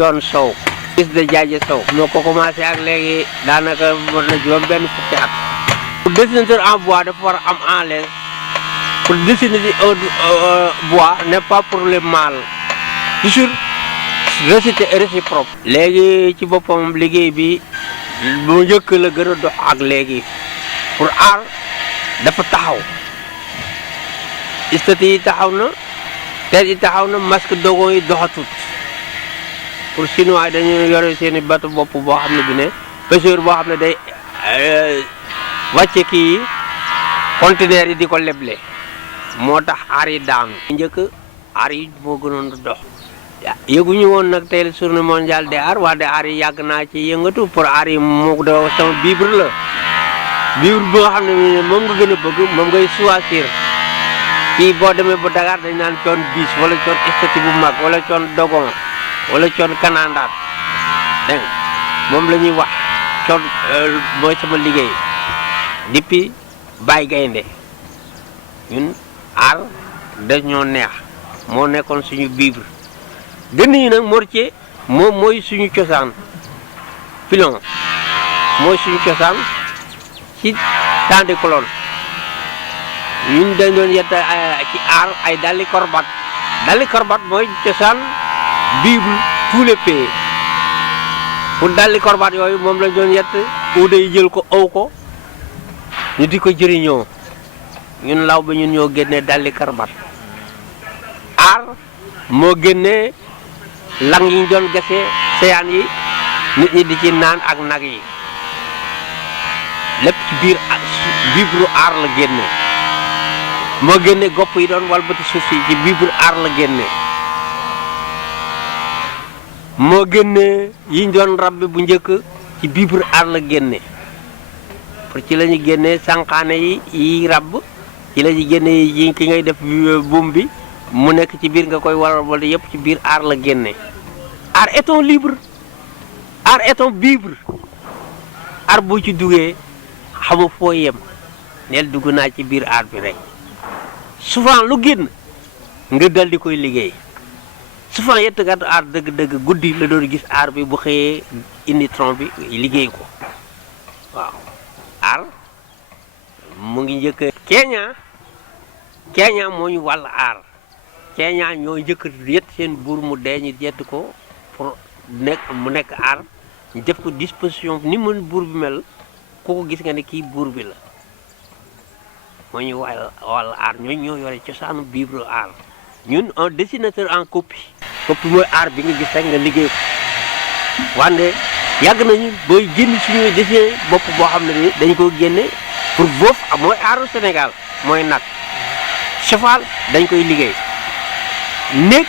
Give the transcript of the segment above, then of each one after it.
John Sow fils de Diadji Sow moo ko commencé ak léegi daanaka war na juróom benn fukki at. Pour dessinateur en bois dafa war a am en l'aise pour dessiner bois n'est pas pour les mâles toujours réciproque. léegi ci boppam liggéey bi bu njëkk la gën a dox ak léegi pour aar dafa taxaw statue yi taxaw na teel yi taxaw na masque dogon yi doxatut. pour chinois dañu yore seeni bateau bopp boo xam ne bi ne pêcheur boo xam ne day wàcce kii conteneur yi di ko leble moo tax aar yi daanu. njëkk aar yi moo gënoon dox. yëguñu woon nag tey journée mondiale des arts waa des arts yi yàgg naa ci yëngatu pour aar yi moo da sama bibre la bibre bi nga xam ne moom nga gën a bëgg moom ngay choisir kii boo demee ba Dakar dañ naan coon bis wala coon statue bu mag wala coon dogon wala coon kanandaat dégg moom la ñuy wax coon mooy sama liggéey depuis Baye Gaynde ñun aar dañoo neex moo nekkoon suñu bibre gën yi nag mortier moom mooy suñu cosaan filon mooy suñu cosaan ci temps de colonne ñun dañ doon yett ci aar ay dalli korbat mooy cosaan bible tous les pays pour dalli korbat yooyu moom lañ doon yett uude yi jël ko aw ko ñu di ko jëriñoo ñun law ba ñun ñoo génnee dalli korbat aar moo génnee lang yi ñu doon gasee seyaan yi nit ñi di ci naan ak nag yi lépp ci biir bible aar la génne moo génne gopp yi doon walbati suuf si ci bible aar la génne moo génne yi ñu doon rabbi bu njëkk ci bibre aar la génne pour ci la ñu génne sànqaane yi rabb ci la ñu génne yi ki ngay def buum bi mu nekk ci biir nga koy waral wala yëpp ci biir aar la génne. art est un libre art est un bibre art boo ci duggee xamu foo yem neel dugg naa ci biir art bi rek souvent lu génn nga dal di koy liggéey souvent yettkat art dëgg-dëgg guddi la doon gis art bi bu xëyee indi tronc bi liggéey ko waaw art mu ngi njëkk Kenya moo ñu wàll art Kenya ñoo njëkk yett seen buur mu dee ñu yett ko pour mu nekk aar ñu def ko disposition ni mu buur bi mel ku ko gis nga ne kii buur bi la moo ñu wàll aar ñooñu ñoo yore cosaanu bibre aar ñun un dessinateur en copie mooy aar bi nga gis rek nga liggéey ko wante yàgg nañu booy génn suñuy dessin bopp boo xam ne ni dañ ko génne pour boof mooy aaru Sénégal mooy nag cheval dañ koy liggéey néeg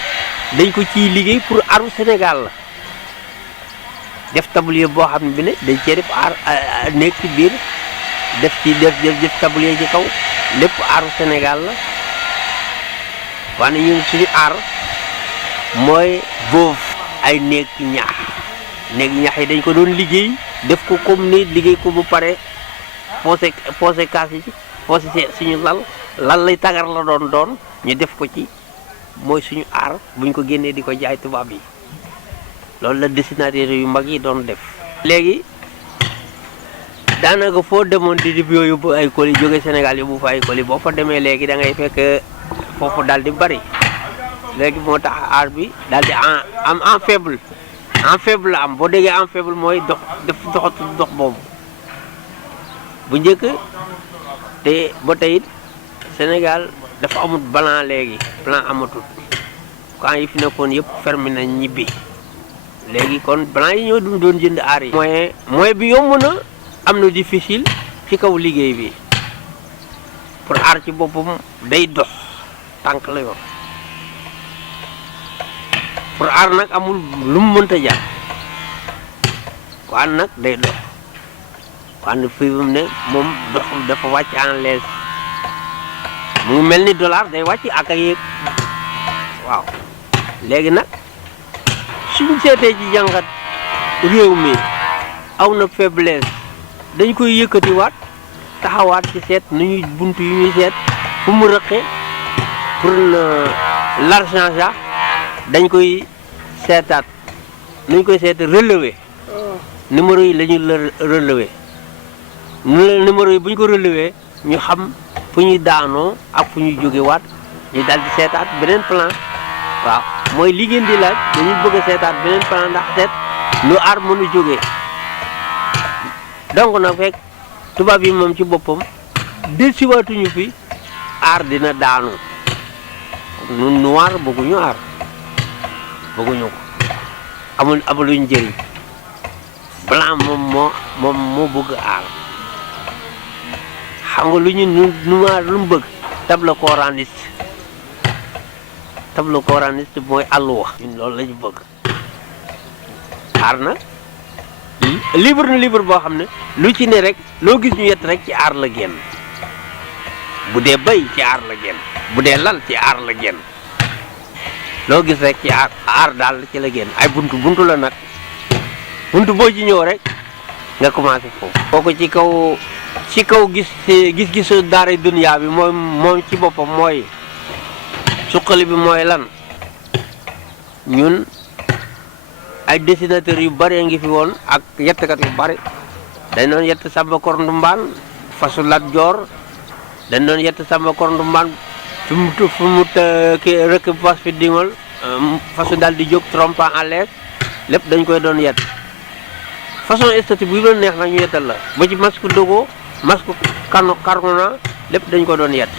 dañ ko ciy liggéey pour aaru Sénégal la def tablier boo xam ne bi ne dañ cee def aar néeg ci biir def tablier ci kaw lépp aaru Sénégal la waaye ñun suñu aar mooy boof ay néeg ñax yi dañ ko doon liggéey def ko comme ni liggéey ko bu pare posé kaas yi posé suñu lal lay tagar la doon ñu def ko ci mooy suñu aar buñ ko génnee di ko jaay tubaab yi loolu la dessinateur yu mag yi doon def. léegi daanaka foo demoon di def yooyu yóbbu ay colis jóge Sénégal yóbbu fa ay colis boo fa demee léegi da ngay fekk foofu daal di bari léegi moo tax aar bi daal di en faible la am boo déggee en faible mooy dox boobu bu njëkk te ba tey Sénégal dafa amul blanc léegi blanc amatul quand yi fi nekkoon yëpp fermé nañ ñibbi léegi kon blanc yi ñoo doon jënd aar yi. moyen bi yomb na am na difficile ci kaw liggéey bi pour aar ci boppam day dox tànk la yor pour aar nag amul lu mu mënta jaar waan nag day dox waan fii mu ne moom dox dafa wàcc en l'aise mu mel ni dollar day wàcc ak a yéeg waaw léegi nag suñu seetee ci jàngat réew mi aw na faiblesse dañ koy yëkkatiwaat taxawaat ci seet nu ñuy bunt yu ñuy seet fu mu rëqe pour l'argent sax dañ koy seetaat nuñ koy seete relevé numéro yi la ñu la relevé numéro yi bu ñu ko relevé ñu xam fu ñuy daanoo ak fu ñuy jóge waat ñu dal di seetaat beneen plan waaw mooy li ngeen di laaj dañuy bëgg a seetaat beneen plan ndax seet lu aar mënu jógee donc nag fekk tubaab yi moom ci boppam dellusiwaatuñu fi aar dina daanu nun noir bëgguñu aar bëgguñu ko amuluñ njëriñ blanc moom moo bëgg aar xam nga lu ñu noir lu mu bëgg tableau coraniste mooy àlluwa ñun loolu la ñu bëgg aar na livre boo xam ne lu ci ne rek loo gis ñu yett rek ci aar la génn bu dee bay ci aar la génn bu dee lal ci aar la génn loo gis rek ci aar daal ci la génn ay buntu la nag buntu boo ci ñëw rek nga commencé foofu kooku ci kaw gis-gisu daara dunya bi moom ci boppam mooy suqali bi mooy lan ñun ay dessinateurs yu bari ngi fi woon ak yettkat yu bari dañ doon yett Samba Kor Ndumbaan fasu Lat Joor dañ doon yett Samba Kor Ndumbaan fu mu rëkk fas fi dingal fasu daal di jóg trompant à l'aise lépp dañ koy doon yett façon esthétique bu la neex nag ñu yettal la ba ci masque dogo masque cargona lépp dañ ko doon yett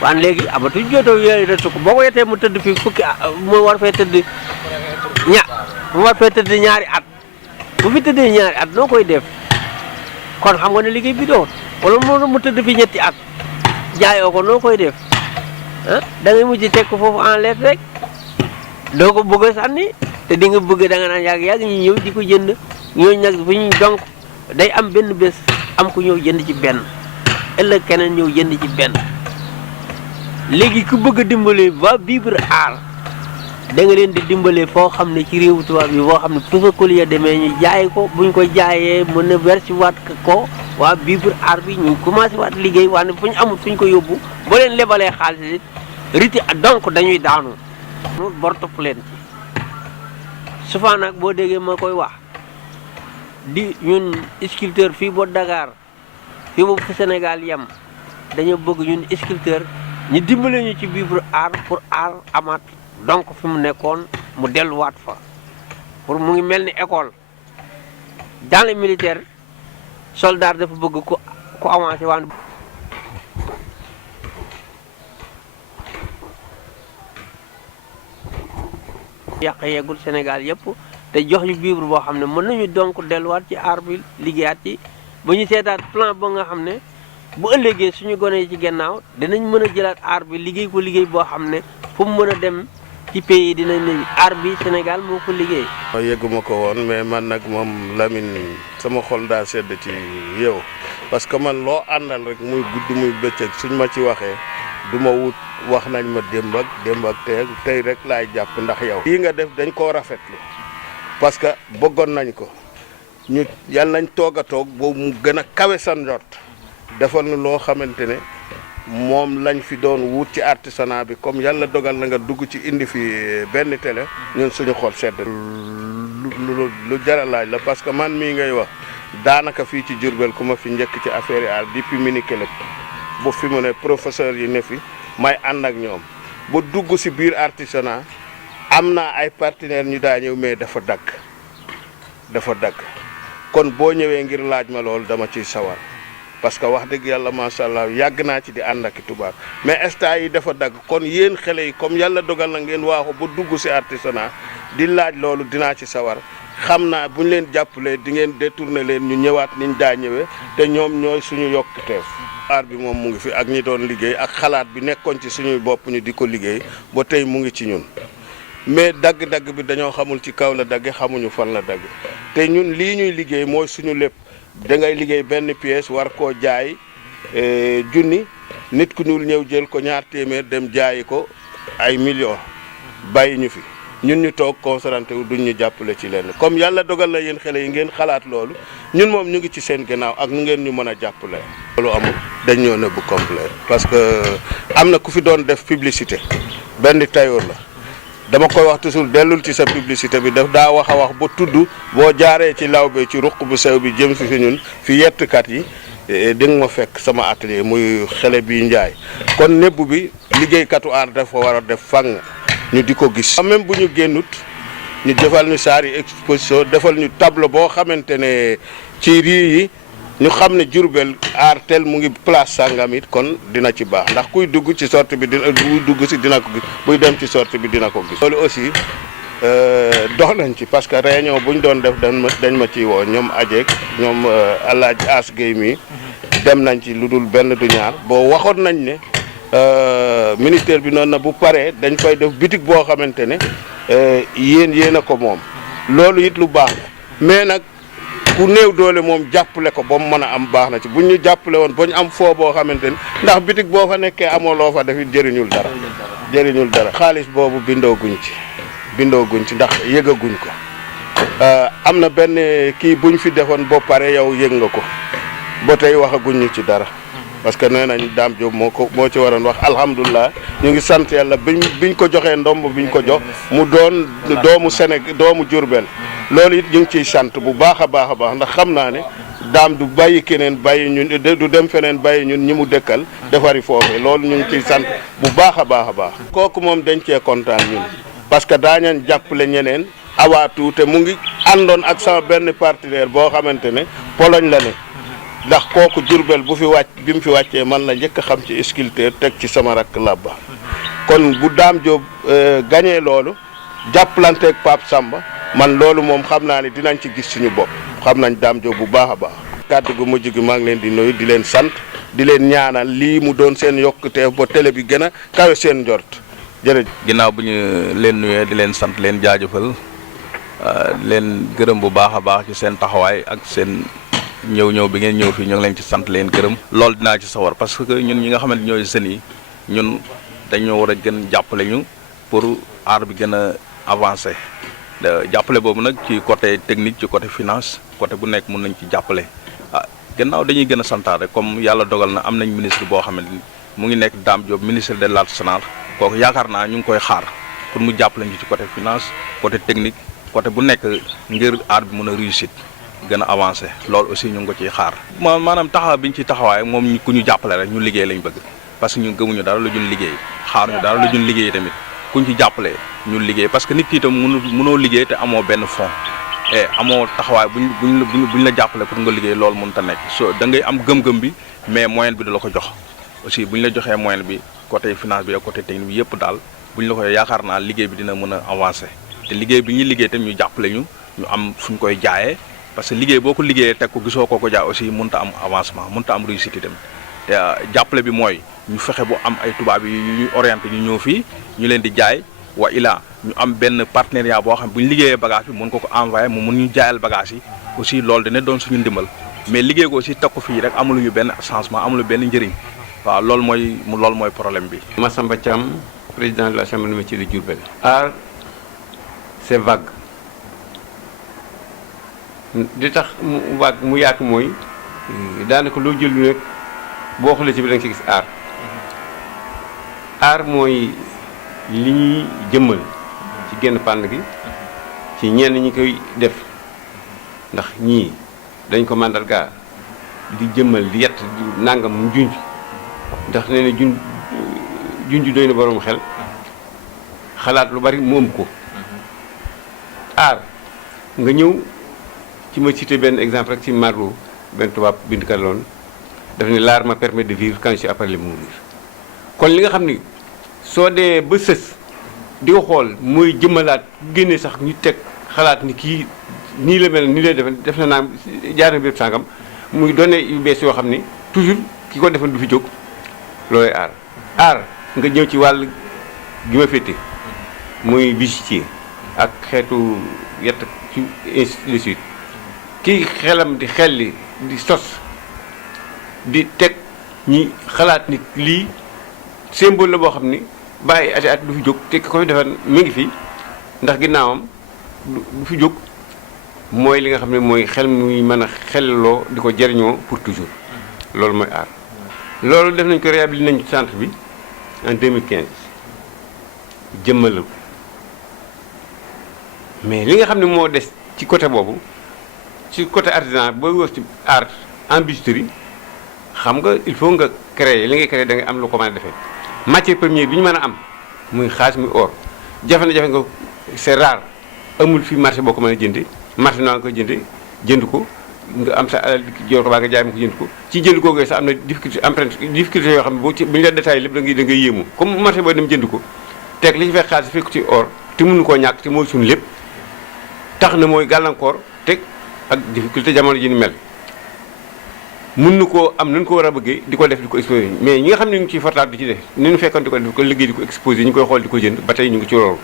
waan léegi amatuñ jotoo yooyu rëtt ko boo ko yettee mu tëdd fi mu war fee tëdd ñaari at bu fi tëddee ñaari at noo koy def kon xam nga ne liggéey bi doon wala mu tëdd fi ñetti at jaayoo ko noo koy def ah da ngay mujj teg ko foofu en lettre rek doo ko bëgg a sànni te di nga bëgg da nga naan yàgg ñu ñëw di ko jënd ñooñu nag fu ñu donc day am benn bés am ku ñëw jënd ci benn ëllëg keneen ñëw jënd ci benn léegi ku bëgg a dimbale ba vivre aar da nga leen di dimbale foo xam ne ci réewu tubaab yi boo xam ne fu sa collier demee ñu jaay ko buñ ko jaayee mën a versi waat ko waa vivre aar bi ñu commencé waat liggéey waane fu ñu amul fu ñu ko yóbbu boo leen lebalee xaalis it riti donc dañuy daanu mu bor topp leen ci souvent nag boo déggee ma koy wax di ñun sculpteur fii ba Dakar fii ba fu Sénégal yem dañoo bëgg ñun sculpteur ñu dimbale ñu ci vivre art pour art amaat donc fi mu nekkoon mu delluwaat fa pour mu ngi mel ni école dans les militaires soldat dafa bëgg ko avancé waan yàq yeggul Sénégal yëpp te jox ñu vivre boo xam ne mën nañu donc delluwaat ci art bi liggéeyaat ci ba ñu seetaat plan ba nga xam ne bu ëllëgee suñu gone yi ci gannaaw dinañ mën a jëlaat art bi liggéey ko liggéey boo xam ne fu mu mën a dem ci pays dinañ ne art bi Sénégal moo ko liggéey. yëgguma ko woon mais man nag moom Lamine sama xol daa sedd ci yow parce que man loo àndal rek muy guddi muy bëccëg suñ ma ci waxee du ma wut wax nañ ma démb ak tey rek laay jàpp ndax yow. lii nga def dañ koo rafetlu parce que bëggoon nañ ko ñu yàlla nañ toog a toog boobu mu gën a kawe sa njort defal nu loo xamante ne moom lañ fi doon wut ci artisanat bi comme yàlla dogal na nga dugg ci indi fi benn télé ñun suñu xol sedd lu jara laaj la parce que man mii ngay wax daanaka fii ci Diourbel ku ma fi njëkk ci affaire yi art depuis Minikelep bu fi mu ne professeur yi ne fi may ànd ak ñoom ba dugg si biir artisanat am naa ay partenaires ñu daa ñëw mais dafa dagg kon boo ñëwee ngir laaj ma loolu dama ciy sawar parce que wax dëgg yàlla macha allah yàgg naa ci di ànd ak tubaab mais instant yi dafa dagg kon yéen xale yi comme yàlla dogal na ngeen waaxu ba dugg si artisanat di laaj loolu dinaa ci sawar xam naa bu ñu leen jàppalee di ngeen détourné leen ñu ñëwaat niñ daa ñëwee te ñoom ñooy suñu yokkuteef. aar bi moom mu ngi fi ak ñi doon liggéey ak xalaat bi nekkoon ci suñuy bopp ñu di ko liggéey ba tey mu ngi ci ñun mais dagg-dagg bi dañoo xamul ci kaw la dagg xamuñu fan la dagg te ñun lii ñuy liggéey mooy suñu lépp. da ngay liggéey benn pièce war koo jaay junni nit ku ñuul ñëw jël ko ñaar téeméer dem jaayi ko ay millions bàyyi ñu fi ñun ñu toog concentré wu duñ ñu jàppale ci lenn comme yàlla dogal na yéen xale yi ngeen xalaat loolu ñun moom ñu ngi ci seen gannaaw ak nu ngeen ñu mën a jàppale. loolu amul dañ ñoo nëbbu complet parce que am na ku fi doon def publicité benn tailleur la dama koy wax toujours dellul ci sa publicité bi daf daa wax a wax ba tudd boo jaaree ci lawbe ci ruq bu sew bi jëm si fi ñun fi yettkat yi di nga ma fekk sama atelier muy xele bi njaay kon nebbu bi liggéeykatu aar dafa war a def fang ñu di ko gis même bu ñu génnut ñu defal ñu saari exposition defal ñu tableau boo xamante ne ci rii yi ñu xam ne Diourbel aar tel mu ngi place sangam it kon dina ci baax ndax kuy dugg ci sortie bi dina buy dugg si dina ko gis buy dem ci sortie bi dina ko gis. loolu aussi dox nañ ci parce que réunion bu ñu doon def dañ ma ciy woo ñoom ajeeg ñoom Alaaji As Guèye mi dem nañ ci lu dul benn du ñaar boo waxoon nañ ne ministère bi noonu na bu paree dañ fay def bitig boo xamante ne yéen a ko moom loolu it lu baax la mais nag. ku néew doole moom jàppale ko ba mu mën a am baax na ci bu ñu jàppale woon ba ñu am foo boo xamante ni ndax bitig boo fa nekkee amoo loo fa def it jëriñul dara xaalis boobu bindoo guñ ci ndax yëgaguñ ko am na benn kii buñ fi defoon ba pare yow yëg nga ko ba tey waxaguñ ñu ci dara parce que nee nañ Dame Diop moo ci waroon wax alhamdulilah ñu ngi sant yàlla biñ ko joxee ndomb biñ ko jox mu doon doomu Sénégal doomu Diourbel loolu it ñu ngi ciy sant bu baax a baax ndax xam naa ne Dame du bàyyi keneen bàyyi ñun du dem feneen bàyyi ñun ñi mu dëkkal defari foofee loolu ñu ngi ciy sant bu baax a baax. kooku moom dañ cee kontaan ñun parce que daañu jàppale ñeneen awaatu te mu ngi àndoon ak sama benn partenaire boo xamante ne Pologne la ne. ndax kooku Diourbel bu fi bi mu fi wàccee man la njëkk a xam ci sculpteur teg ci sama rakk labba kon bu Dame Diop gañee loolu jàppalanteeg Pape Samba man loolu moom xam naa ne dinañ ci gis suñu bopp xam nañ Dame Diop bu baax a baax. kàddu gu mujj gi maa ngi leen di nuyu di leen sant di leen ñaanal lii mu doon seen yokkuteef ba télé bi gën a kawe seen njort jërëjëf. ginnaaw bu ñu leen nuyee di leen sant leen jaajëfal leen gërëm bu baax a baax ci seen taxawaay ak seen. ñëw bi ngeen ñëw fii ñu ngi leen ci sant leen gërëm loolu dinaa ci sawar parce que ñun ñi nga xamante ñooy jeunes yi ñun dañoo war a gën jàppale ñu pour aar bi gën a avancé jàppale boobu nag ci côté technique ci côté finance côté bu nekk mën nañ ci jàppale gannaaw dañuy gën a santaat rek comme yàlla dogal na am nañ ministre boo xamante ni mu ngi nekk Dame Diop ministre de l'artisanat kooku yaakaar naa ñu ngi koy xaar pour mu jàppale ñu ci côté finance côté technique côté bu nekk ngir aar bi mën a réussite gën a avancé loolu aussi ñu ngi ko ciy xaar maanaam taxaw bi ñu ci taxawaay moom ku ñu jàppale rek ñu liggéey lañ bëgg parce que ñu gëmuñu dara lu ñun liggéey xaaruñu dara lu ñun liggéey tamit kuñ ci jàppale ñu liggéey parce que nit ki itam mënoo liggéey te amoo benn fond et amoo taxawaay buñ la jàppale pour nga liggéey loolu mënut a nekk so da ngay am gëm-gëm bi mais moyen bi du la ko jox aussi buñ la joxee moyen bi côté finance bi ak côté technique bi yëpp daal buñ la koy yaakaar naa liggéey bi dina mën a avancé te liggéey bi ñuy liggéey tam ñu jàppale ñu am fuñ koy jaayee parce que liggéey boo ko liggéeyee teg ko gisoo ko jaay aussi mënut a am avancement mënut a am réussite itam te jàppale bi mooy ñu fexe bu am ay tubaab yi ñu orienté ñu ñëw fii ñu leen di jaay wa ilaa ñu am benn partenariat boo xam ne bu ñu liggéeyee bagage bi mën ko envoyé mu mun ñu jaayal bagage yi aussi loolu dina doon suñu ndimbal mais liggéey ko aussi teg ko fii rek amuluñu benn changement amulu benn njëriñ waaw loolu mooy problème bi. Massamba Thiam président de la chambre de métiers de Diourbel. Art c'est vague di tax mu yaatu mooy daanaka loo jël lu nekk boo xoolee ci bi da nga ci gis art art mooy li ñuy jëmmal ci genn pànn gi ci ñenn ñi koy def ndax ñii dañ ko màndarga di jëmmal di yett nangam mu junj ndax nee na junj doy na borom xel xalaat lu bari mu ëmb ko art nga ñëw ci ma cité benn exemple rek ci Marlowe benn tubaab bindkat loon daf ne l'art me permet de vivre quand je suis appelé mourir kon li nga xam ni soo dee ba sës di ko xool mooy jëmmalaat génne sax ñu teg xalaat ni kii nii la mel nii lay def na naa jaar na bépp sàngam muy donné yu bees yoo xam ni toujours ki ko defoon du fi jóg loolay art art nga ñëw ci wàll gi ma féete muy bijoutier ak xeetu yett ci ainsi de suite kii xelam di xelli di sos di teg ñi xalaat ni lii symbole la boo xam ni bàyyi ati at du fi jóg te ko fi defar mi ngi fi ndax ginnaawam du fi jóg mooy li nga xam ne mooy xel muy mën a xelloo di ko jëriñoo pour toujours loolu mooy art loolu def nañ ko réhabilité nañ centre bi en 2015 jëmmal mais li nga xam ne moo des ci côté boobu ci côté artisan booy wax ci art en bijouterie xam nga il faut nga créer li ngay créer da ngay am lu ko mën a defee matière première bi ñu mën a am muy xaalis muy or jafe na jafe nga c'est rare amul fi marché boo ko mën a jënde marché naa nga koy jënde jënd ko nga am sa alal joor ko baa nga jaay ma ko jënd ko ci jënd koo sax am na difficulté yoo xam ne boo ci bu ñu la détaillé lépp da ngay yéemu comme marché boo dem jënd ko teg li ci fekk xaalis fekk ci or te mënu koo ñàkk te mooy suñu lépp tax na mooy gàllankoor teg ak difficulté jamono ji ni mel mun na koo am nañu ko war a bëggee di ko def di ko exposé mais ñi nga xam ne ñu ngi ciy fortaat di ci def ni ñu fekkoon di ko def ko liggéey di ko exposé ñu koy xool di ko jënd ba tey ñu ngi ci loolu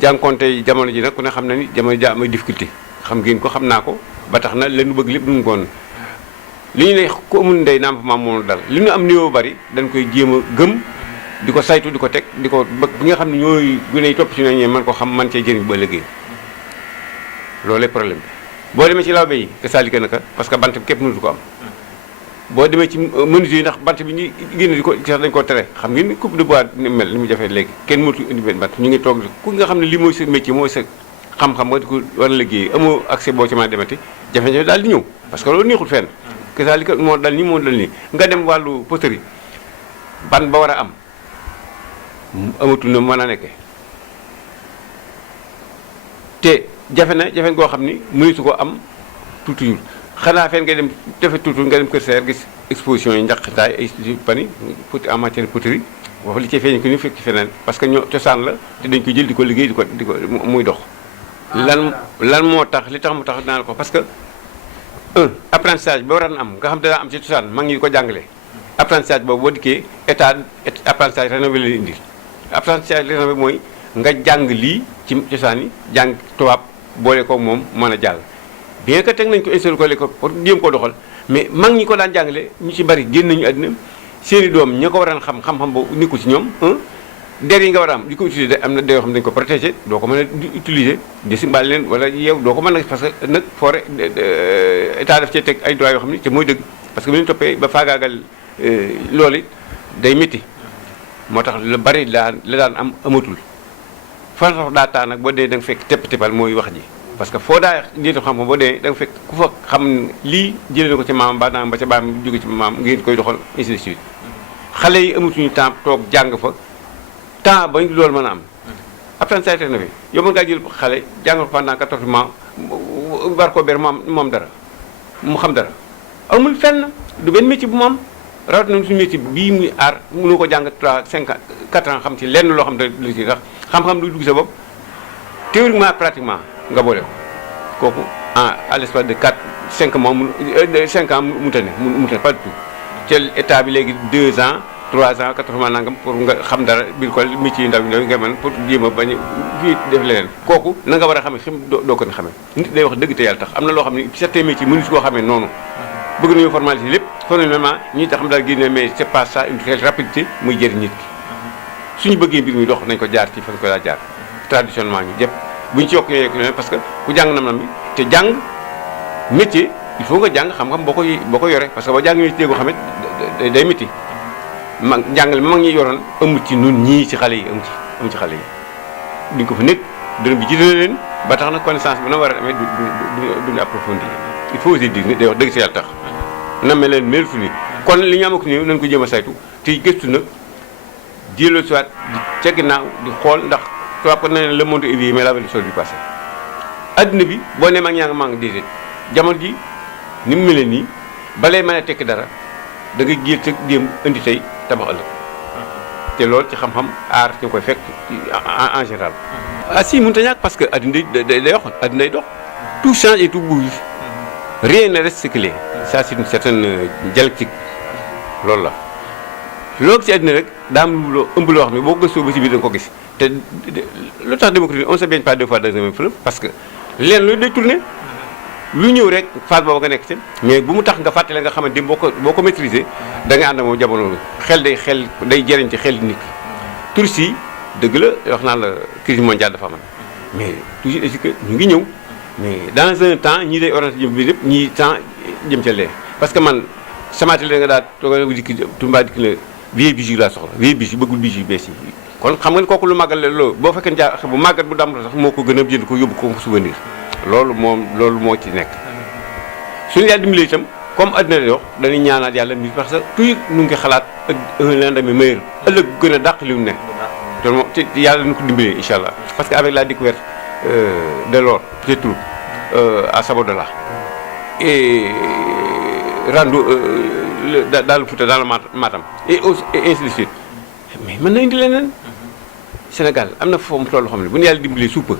jànkonte jamono ji nag ku ne xam na ni jamono ji am ay difficulté xam ngeen ko xam naa ko ba tax na leen bëgg lépp duñu koon li ñu ne ku amul ndey naam fa maam moom dal li ñu am niveau bari dañ koy jéem a gëm di ko saytu di ko teg di ko bëgg bi nga xam ne ñooy gune yi topp ci nañu man ko xam man cee jëriñ ba liggéey loolu problème bi boo demee ci lawbe yi que saalika naka parce que bant bi képp mënatu ko am boo demee ci menuisier yi ndax bant bi ñuy génn di ko sax dañu ko tere xam ngeen ni coupe de bois ni mel ni mu jafee léegi kenn mënatu indi benn bant ñu ngi toog ku nga xam ne lii mooy sa métier mooy sa xam-xam nga di ko war a liggéey amoo accès boo ci mën a demati jafe-jafe daal di ñëw parce que loolu neexul fenn que saalika moo dal nii moo dal nii nga dem wàllu poterie ban ba war a am amatul na mën a nekkee te jafe na jafe goo xam ni mënatu ko am toujours xanaa fenn ngay dem defe toujours nga dem Kër Saer gis exposition yi njaqtaay ay pani en matière de poterie wax li ci feeñ ko ñu fekk ci feneen parce que ñoo cosaan la te dañ ko jël di ko liggéey di ko muy dox lan moo tax li tax mu tax dinaa ko parce que apprentissage ba waroon am nga xam danaa am ci cosaan mag ñi ko jàngale apprentissage boobu boo dikkee état apprentissage rénové la indi apprentissage rénové mooy nga jàng lii ci cosaan yi jàng tubaab boole ko moom mën a jàll bien que teg nañ ko installé ko l'école pour jéem koo doxal mais mag ñi ko daan jàngale ñu ci bari génn nañu àddina seen i doom ña ko waroon xam-xam boobu nekkul ci ñoom der yi nga war a am di ko utiliser am na der yoo xam ne dañu ko protégé doo ko mën a utiliser di si mbaal leen wala yow doo ko mën a parce que nag forêt état daf cee teg ay droits yoo xam ne te mooy dëgg parce que bu ñu toppee ba faagaagal loolu it day métti moo tax lu bari la daan am amatul fan sax daa taa nag boo dee da nga fekk tepp-teppal mooy wax ji parce que foo daa jiitu xam-xam boo dee da nga fekk ku fa xam lii jëlee na ko ci maam ba naa ba ca baam jóge ci maam ngeen koy doxal ainsi de suite xale yi amatuñu temps toog jàng fa temps ba loolu mën a am apprentissage na fi yow mën ngaa jël xale jàngal ko pendant 14 mois war ko ber moom dara mu xam dara amul fenn du benn métier bu mu am rawatina suñu métier bii muy aar mënoo ko jàng 3 5 4 ans xam ci lenn loo xam ne lu ci sax xam-xam du dugg sa bopp théoriquement pratiquement nga boole ko kooku à l'espace de 5 mois 5 ans mu tane pas du tout te état bi léegi 2 ans 3 ans 4 mois nangam pour nga xam dara biir ko métier yu ndaw yi nga mën pour jéem a bañ fii def leneen kooku na nga war a xamee xam doo ko ne xamee nit day wax dëgg te yàlla tax am na loo xam ne certains métiers mënu si koo xamee noonu bëgg nañu formaliser lépp formellement ñi tax xam daal génne mais c'est pas ça une telle rapidité muy jëriñ nit ki suñu bëggee mbir mi dox nañ ko jaar ci fan ko daa jaar traditionnellement ñu jëpp bu ñu ci yokk leneen parce que ku jàng nam bi te jàng métier il faut nga jàng xam-xam boo ko yore parce que boo jàng métier goo xam ne day métti mag jàngale mag ñi yoroon amul ci nun ñii ci xale yi amu ci xale yi duñ ko fa nekk dërëm bi jiite na leen ba tax na connaissance bi na war a amee duñu approfondi il faut aussi dire day wax dëgg si yàlla tax na mel leen mel fu ni kon li ñu amako nii nañ ko jéem a saytu te gëstu nag jëloo soit di ca ginnaaw di xool ndax tubaab ko ne le monde est vieux mais la chose du passé adduna bi boo nee mag ñaa nga mang déedéet jamono ji ni mu mel nii balay mën a tekki dara da nga géer ca démb indi tey tabax ëllëg te loolu ci xam-xam aar ci koy fekk en général ah si mënut a ñàkk parce que adduna day dox adduna day dox tout change et tout bouge rien ne reste ce qu'il est ça c'est une certaine dialectique loolu la loolu ci àddina rek daa am loo ëmb loo xam ne boo gëstoo ba ci biir da nga ko gis te lu tax démocratie on se baigne pas 2 fois dans le même fleuve parce que leen loolu day tourné lu ñëw rek phase boobu nga nekk ci mais bu mu tax nga fàttale nga xamante ni boo ko maîtriser da nga ànd moom jamono xel day jëriñ ci xel nit ki touristes yi dëgg la wax naa la crise mondiale dafa amoon mais toujours est-ce que ñu ngi ñëw mais dans un temps ñii day orienté jëm bi yëpp ñii temps jëm ca lee parce que man sama atelier nga daa tooga dikki Touba dikki la vieille bijou laa soxla vieille bijou bëggul bijou bees yi kon xam nga ni kooku lu màggal loolu boo fekkee jaa bu màggat bu dam sax moo ko gën a jënd ko yóbbu ko souvenir loolu moo ci nekk suñu yàlla dimbalee itam comme adduna la yox dañuy ñaanaat yàlla mi parce que toujours ñu ngi xalaat ak un lendemain meilleur ëllëg gën a dàq li mu nekk te moom te yàlla nu ko dimbalee incha allah parce que avec la découverte de l'or se trouve à Sabodala et rendu dans le Fouta dans le Matam et ainsi de suite mais mën na indi leneen Sénégal am na foofu toolu xam ne bu ñu yàlla dimbalee suppa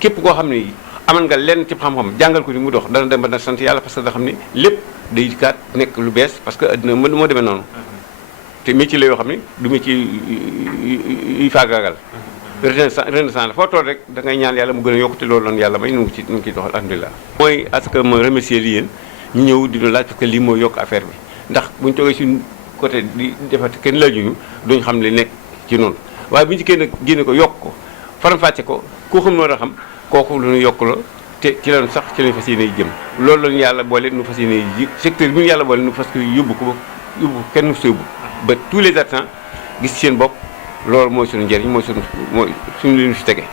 képp koo xam ne amal nga lenn ci xam-xam jàngal ko ni mu dox dana dem ba na sant yàlla parce que da xam ne lépp day kaat nekk lu bees parce que adduna moo demee noonu te métier la yoo xam ne du métier yuy faagaagal renaissance la foo tool rek da ngay ñaan yàlla mu gën a yokk te loolu noonu yàlla may nu ngi ciy doxal alhamdulilah mooy à ce que ma remercier li yéen ñu ñëw di laaj parce que lii mooy yokk affaire bi ndax buñu toogee suñ côté di defati kenn laajuñu duñ xam li nekk ci noonu waaye bu ñu ci génne ko yokk ko faram-fàcce ko koo xam noonu a xam kooku lu ñu yokk la te ci lañu sax ci lañu fas yéene jëm loolu lañu yàlla boole nu fas yéene secteur bi ñu yàlla boole nu fas yóbbu ko kenn mu sóobu ba tous les artisans gis seen bopp loolu mooy suñu njëriñ mooy suñu li ñu fi tege